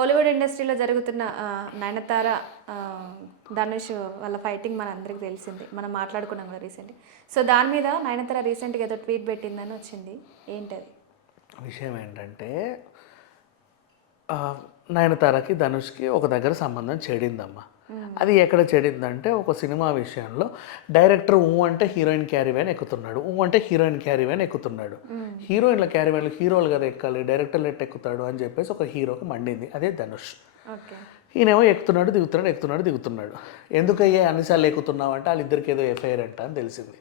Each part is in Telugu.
కోలీవుడ్ ఇండస్ట్రీలో జరుగుతున్న నయనతార ధనుష్ వాళ్ళ ఫైటింగ్ మన అందరికి తెలిసింది, మనం మాట్లాడుకున్నాం కదా రీసెంట్గా. సో దాని మీద నయనతార రీసెంట్గా ఏదో ట్వీట్ పెట్టిందని వచ్చింది, ఏంటది విషయం ఏంటంటే నయనతారకి ధనుష్కి ఒక దగ్గర సంబంధం చెడిందమ్మా. అది ఎక్కడ చెడిందంటే ఒక సినిమా విషయంలో డైరెక్టర్ అంటే హీరోయిన్ క్యారీవ్యాన్ ఎక్కుతున్నాడు, అంటే హీరోయిన్ క్యారీవ్యాన్ ఎక్కుతున్నాడు. హీరోయిన్ల క్యారీవ్యాన్లు హీరోలు కదా ఎక్కాలి, డైరెక్టర్లు ఎట్ట ఎక్కుతాడు అని చెప్పేసి ఒక హీరోకి మండింది, అదే ధనుష్. ఈయనేమో ఎక్కుతున్నాడు దిగుతున్నాడు. ఎందుకయ్యే అన్నిసార్లు ఎక్కుతున్నావు అంటే వాళ్ళిద్దరికి ఏదో ఎఫ్ఐఆర్ అంట అని తెలిసింది.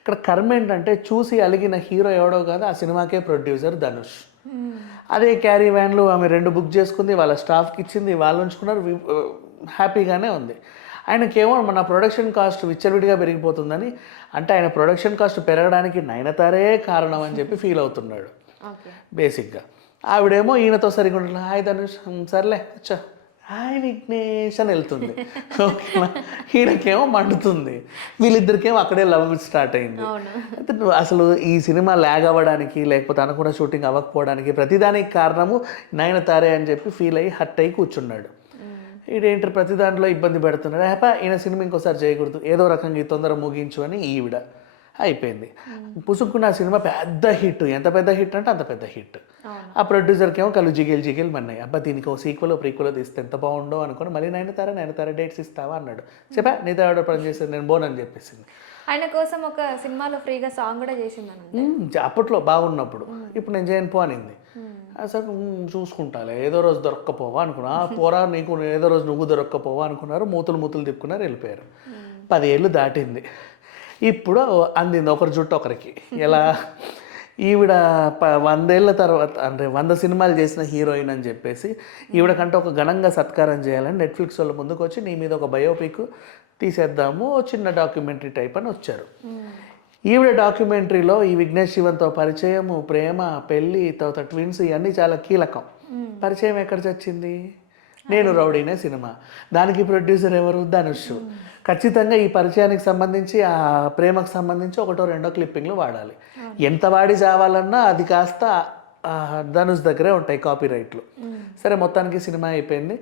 ఇక్కడ కర్మ ఏంటంటే చూసి అలిగిన హీరో ఎవడో కాదు, ఆ సినిమాకే ప్రొడ్యూసర్ ధనుష్. అదే క్యారీ వ్యాన్లు ఆమె 2 బుక్ చేసుకుంది, వాళ్ళ స్టాఫ్కి ఇచ్చింది, వాళ్ళు ఉంచుకున్నారు, హ్యాపీగానే ఉంది. ఆయనకేమో మన ప్రొడక్షన్ కాస్ట్ విచ్చలవిడిగా పెరిగిపోతుందని, అంటే ఆయన ప్రొడక్షన్ కాస్ట్ పెరగడానికి నయనతారే కారణం అని చెప్పి ఫీల్ అవుతున్నాడు బేసిక్గా. ఆవిడేమో ఈయనతో సరిగ్గా ఉండాలి, హాయ్ ధనుష్ సర్లే వచ్చా, హాయ్ విఘ్నేష్ అని వెళ్తుంది. ఓకేనా, ఈయనకేమో మండుతుంది, వీళ్ళిద్దరికేమో అక్కడే లవ్ స్టార్ట్ అయింది. అసలు ఈ సినిమా ల్యాగ్ అవ్వడానికి లేకపోతే అనుకున్న షూటింగ్ అవ్వకపోవడానికి ప్రతిదానికి కారణము నయనతారే అని చెప్పి ఫీల్ అయ్యి హర్ట్ అయ్యి కూర్చున్నాడు. ఈడేంటి ప్రతి దాంట్లో ఇబ్బంది పెడుతున్నాడు, ఈయన సినిమా ఇంకోసారి చేయకూడదు, ఏదో రకంగా ఈ తొందర ముగించు అని ఈవిడ అయిపోయింది. పుసుక్కున్న ఆ సినిమా పెద్ద హిట్, ఎంత పెద్ద హిట్ అంటే అంత పెద్ద హిట్. ఆ ప్రొడ్యూసర్కి ఏమో కళ్ళు జిగేలు మన్నాయి, దీనికి ఒక సీక్వెల్ ప్రీక్వెల్ తీస్తే ఎంత బాగుండో అనుకుని మళ్ళీ నయనతార డేట్స్ ఇస్తావా అన్నాడు. చెప్పా నీతో ఎవడో పని చేసేది, నేను బోనని చెప్పేసింది. ఆయన కోసం ఒక సినిమాలో ఫ్రీగా సాంగ్ కూడా చేసింది అప్పట్లో బాగున్నప్పుడు. ఇప్పుడు నేను చేయను పో అనింది. అసలు చూసుకుంటాలే, ఏదో రోజు దొరక్కపోవా అనుకున్నా, పోరా నీకు ఏదో రోజు నువ్వు దొరక్కపోవా అనుకున్నారు, మూతులు తిప్పుకున్నారు, వెళ్ళిపోయారు. 10 ఏళ్ళు దాటింది. ఇప్పుడు అందింది ఒకరి జుట్టు ఒకరికి. ఎలా, ఈవిడ 100 ఏళ్ళ తర్వాత అంటే 100 సినిమాలు చేసిన హీరోయిన్ అని చెప్పేసి ఈవిడకంటే ఒక ఘనంగా సత్కారం చేయాలని నెట్ఫ్లిక్స్ వాళ్ళ ముందుకు వచ్చి నీ మీద ఒక బయోపిక్ తీసేద్దాము, చిన్న డాక్యుమెంటరీ టైప్ అని వచ్చారు. ఈవిడ డాక్యుమెంటరీలో ఈ విఘ్నేష్ శివన్తో పరిచయము, ప్రేమ, పెళ్ళి, తర్వాత ట్విన్స్ ఇవన్నీ చాలా కీలకం. పరిచయం ఎక్కడ చచ్చింది? నేను రౌడీనే సినిమా. దానికి ప్రొడ్యూసర్ ఎవరు? ధనుష్. ఖచ్చితంగా ఈ పరిచయానికి సంబంధించి ఆ ప్రేమకు సంబంధించి 1-2 క్లిప్పింగ్లు వాడాలి. ఎంత వాడి చావాలన్నా అది కాస్త ధనుష్ దగ్గరే ఉంటాయి కాపీ రైట్లు. సరే మొత్తానికి సినిమా అయిపోయింది.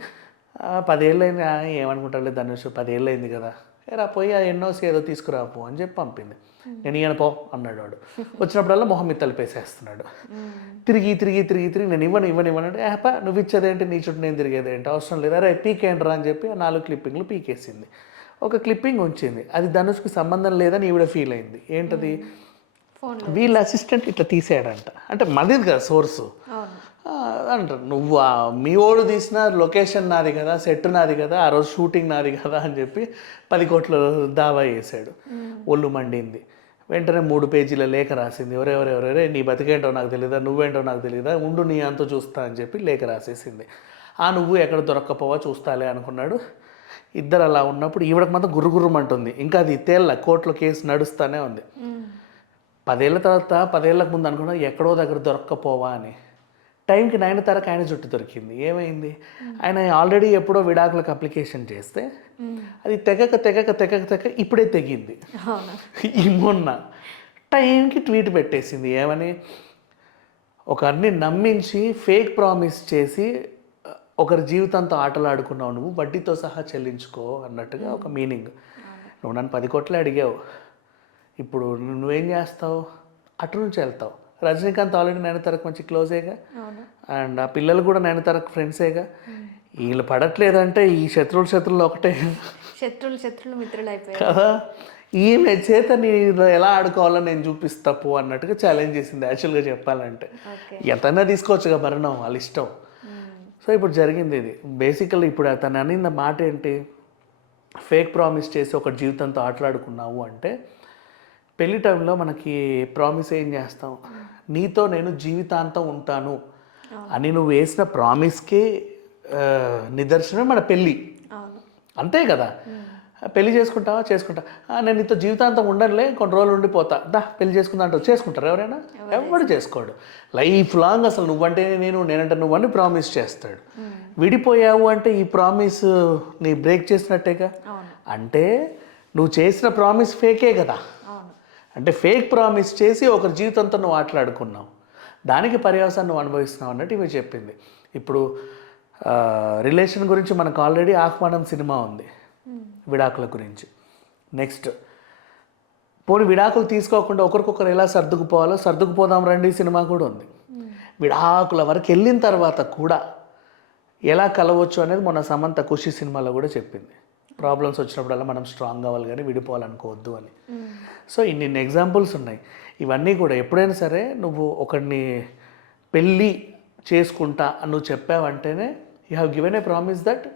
10 ఏళ్ళు అయింది, ఏమనుకుంటారులే ధనుష్, 10 ఏళ్ళు అయింది కదా, ఎరా పోయి ఆ ఎన్నోసి ఏదో తీసుకురాపు అని చెప్పి పంపింది. నేను ఈయన పో అన్నాడు వాడు. వచ్చినప్పుడల్లా మొహం మీద తలిపేసేస్తున్నాడు. తిరిగి నేను ఇవ్వను అంటే నువ్వు ఇచ్చేదేంటి, నీ చుట్టూ నేను తిరిగేదేంటి, అవసరం లేదు, అరే పీకేంట్రా అని చెప్పి ఆ 4 క్లిప్పింగ్లు పీకేసింది. ఒక క్లిప్పింగ్ ఉంచింది, అది ధనుష్కి సంబంధం లేదని ఈవిడ ఫీల్ అయింది. ఏంటది, వీళ్ళ అసిస్టెంట్ ఇట్లా తీసాడంట, అంటే మనది కదా సోర్సు అంటారు. నువ్వు మీ ఓడు తీసిన లొకేషన్ నాది కదా, సెట్ నాది కదా, ఆ రోజు షూటింగ్ నాది కదా అని చెప్పి 10 కోట్ల దావా వేసాడు. ఒళ్ళు మండింది. వెంటనే 3 పేజీల లేఖ రాసింది. ఎవరెవరెవరే నీ బతికేంటో నాకు తెలియదా, నువ్వేంటో నాకు తెలియదా, ఉండు నీ అంతా చూస్తా అని చెప్పి లేఖ రాసేసింది. నువ్వు ఎక్కడ దొరక్కపోవా చూస్తాలే అనుకున్నాడు. ఇద్దరు అలా ఉన్నప్పుడు ఈవిడకు మాత్రం గుర్రుమంటుంది. ఇంకా అది తేళ్ళ కోర్టులో కేసు నడుస్తూనే ఉంది. 10 ఏళ్ళ తర్వాత 10 ఏళ్ళకు ముందు అనుకున్నా ఎక్కడో దగ్గర దొరక్కపోవా అని. టైంకి నయనతారకు ఆయన జుట్టు దొరికింది. ఏమైంది, ఆయన ఆల్రెడీ ఎప్పుడో విడాకులకు అప్లికేషన్ చేస్తే అది తెగక ఇప్పుడే తెగింది. ఈ మొన్న టైంకి ట్వీట్ పెట్టేసింది. ఏమని, ఒకరిని నమ్మించి ఫేక్ ప్రామిస్ చేసి ఒకరి జీవితంతో ఆటలాడుకున్నావు, నువ్వు వడ్డీతో సహా చెల్లించుకో అన్నట్టుగా ఒక మీనింగ్. నువ్వు నన్ను 10 కోట్లు అడిగావు, ఇప్పుడు నువ్వేం చేస్తావు, అటు నుంచి వెళ్తావు. రజనీకాంత్ ఆల్రెడీ నయనతారకు మంచి క్లోజేగా, అండ్ ఆ పిల్లలు కూడా నయనతారకు ఫ్రెండ్సేగా. వీళ్ళు పడట్లేదంటే ఈ శత్రువులు ఒకటే, శత్రువులు మిత్రులు అయిపోయారు కదా. ఈమె చేత నేను ఎలా ఆడుకోవాలో నేను చూపిస్తా పో అన్నట్టుగా ఛాలెంజ్ చేసింది. యాక్చువల్గా చెప్పాలంటే ఎంతైనా తీసుకోవచ్చుగా మరణం, వాళ్ళ ఇష్టం. సో ఇప్పుడు జరిగింది ఇది. బేసికల్లీ ఇప్పుడు అతను అనింద మాట ఏంటి, ఫేక్ ప్రామిస్ చేసి ఒక జీవితంతో ఆటలాడుకున్నావు అంటే, పెళ్లి టైంలో మనకి ప్రామిస్ ఏం చేస్తాం, నీతో నేను జీవితాంతం ఉంటాను అని నువ్వు వేసిన ప్రామిస్కి నిదర్శనం మన పెళ్ళి. అంతే కదా, పెళ్లి చేసుకుంటా నేను నీతో జీవితాంతం ఉండనులే, కొన్ని రోజులు ఉండిపోతా, పెళ్లి చేసుకుంటా అంటావు, చేసుకుంటారు ఎవరైనా? ఎవరు చేసుకోడు. లైఫ్ లాంగ్ అసలు నువ్వంటే నేనంటే నువ్వని ప్రామిస్ చేస్తాడు. విడిపోయావు అంటే ఈ ప్రామిస్ నీ బ్రేక్ చేసినట్టేగా. అంటే నువ్వు చేసిన ప్రామిస్ ఫేకే కదా. అంటే ఫేక్ ప్రామిస్ చేసి ఒకరి జీవితంతో నువ్వు ఆటలాడుకున్నావు, దానికి పర్యవసాన్ని నువ్వు అనుభవిస్తున్నావు అన్నట్టు ఇవి చెప్పింది. ఇప్పుడు రిలేషన్ గురించి మనకు ఆల్రెడీ ఆహ్వానం సినిమా ఉంది, విడాకుల గురించి. నెక్స్ట్ పోనీ విడాకులు తీసుకోకుండా ఒకరికొకరు ఎలా సర్దుకుపోవాలో సర్దుకుపోదాం రండి సినిమా కూడా ఉంది. విడాకుల వరకు వెళ్ళిన తర్వాత కూడా ఎలా కలవచ్చు అనేది మొన్న సమంత ఖుషి సినిమాలో కూడా చెప్పింది. ప్రాబ్లమ్స్ వచ్చినప్పుడల్లా మనం స్ట్రాంగ్ అవ్వాలి కానీ విడిపోవాలనుకోవద్దు అని. సో ఇన్ని ఎగ్జాంపుల్స్ ఉన్నాయి. ఇవన్నీ కూడా ఎప్పుడైనా సరే నువ్వు ఒకరిని పెళ్ళి చేసుకుంటా అని నువ్వు చెప్పావంటేనే you have given a promise that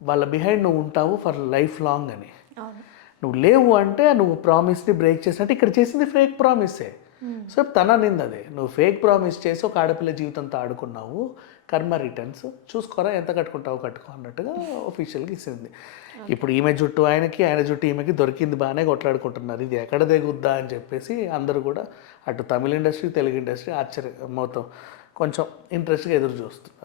వాళ్ళ బిహైండ్ నువ్వు ఉంటావు ఫర్ లైఫ్ లాంగ్ అని. నువ్వు లేవు అంటే నువ్వు ప్రామిస్ని బ్రేక్ చేసినట్టు ఇక్కడ చేసింది ఫేక్ ప్రామిసే. సో తన నింది అదే, నువ్వు ఫేక్ ప్రామిస్ చేసి ఒక ఆడపిల్ల జీవితంతో ఆడుకున్నావు, కర్మ రిటర్న్స్ చూసుకోరా, ఎంత కట్టుకుంటావు కట్టుకో అన్నట్టుగా ఒఫీషియల్గా ఇచ్చింది. ఇప్పుడు ఈమె జుట్టు ఆయనకి, ఆయన జుట్టు ఈమెకి దొరికింది, బాగానే కొట్లాడుకుంటున్నారు. ఇది ఎక్కడ దిగుద్దా అని చెప్పేసి అందరూ కూడా అటు తమిళ ఇండస్ట్రీ తెలుగు ఇండస్ట్రీ ఆశ్చర్య మొత్తం కొంచెం ఇంట్రెస్ట్గా ఎదురు చూస్తున్నారు.